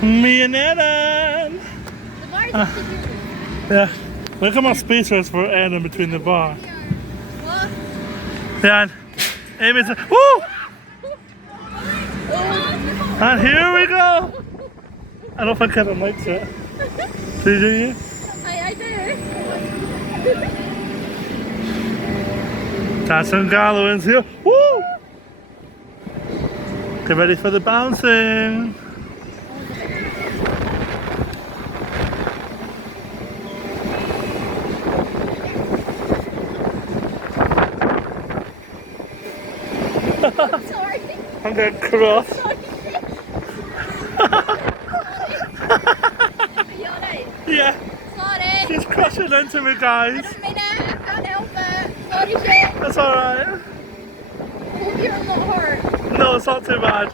Me and Aaron. The bar is up to here. Yeah. Look how much space there is for Aaron between the bar. What? Yeah. And Amy's. Woo! And here we go. I don't think Kevin likes it. Do you? I do. That's some Galeons here. Woo! Get ready for the bouncing. Sorry. I'm getting cross. Yeah. Sorry. She's crushing into me, I guys. didn't mean it. I can't help it. Sorry, shit. That's alright. I hope you're not hurt. No, it's not too bad.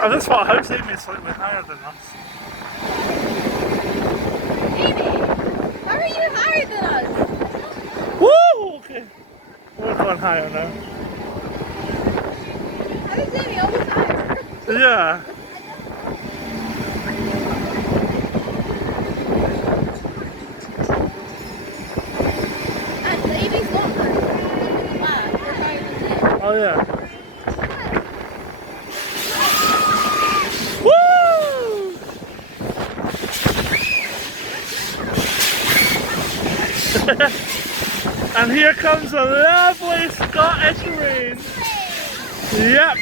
I just thought house Amy's slightly higher than us. Amy, how are you higher than us? Woo! Okay. We're going higher now. How is Amy always higher? Yeah. And Amy's not higher. Wow, they're higher than you. Oh yeah. And here comes a lovely Scottish rain. Yep.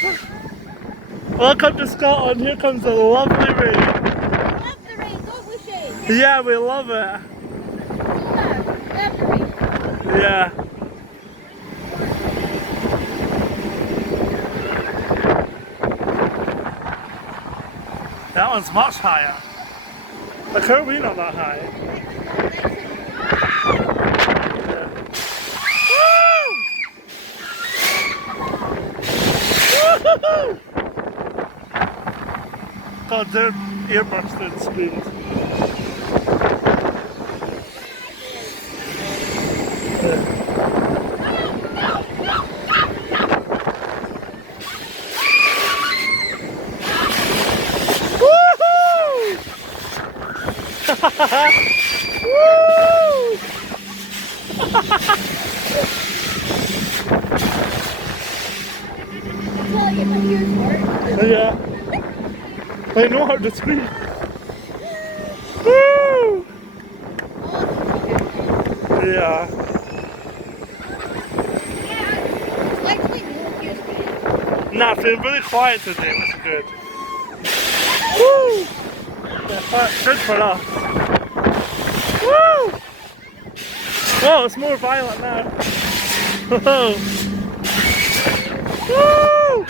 Welcome to Scotland. Here comes a lovely rain. We love the rain, don't we, Shane? Yeah, we love it. Yeah, we love the rain. Yeah. That one's much higher. Like, how are we not that high? Woo! God, their earbuds did scream. Woo! Until I get my ears hurt. Yeah. I know how to scream. Woo! Yeah. Nah, feeling really quiet today, which is good. Woo! Yeah, good for us. Woo! Whoa, it's more violent now. Whoa! Woo!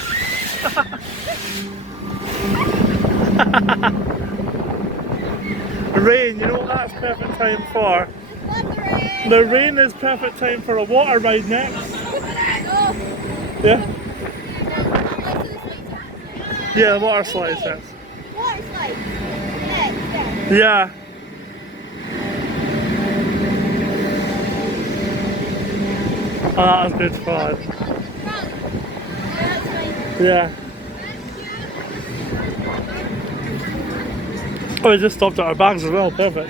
Rain, you know what that's perfect time for? The rain is perfect time for a water ride next. Yeah? Yeah, water slides next. Water slides. Yeah. Oh, that was good fun. Yeah. Oh, we just stopped at our bags as well, perfect.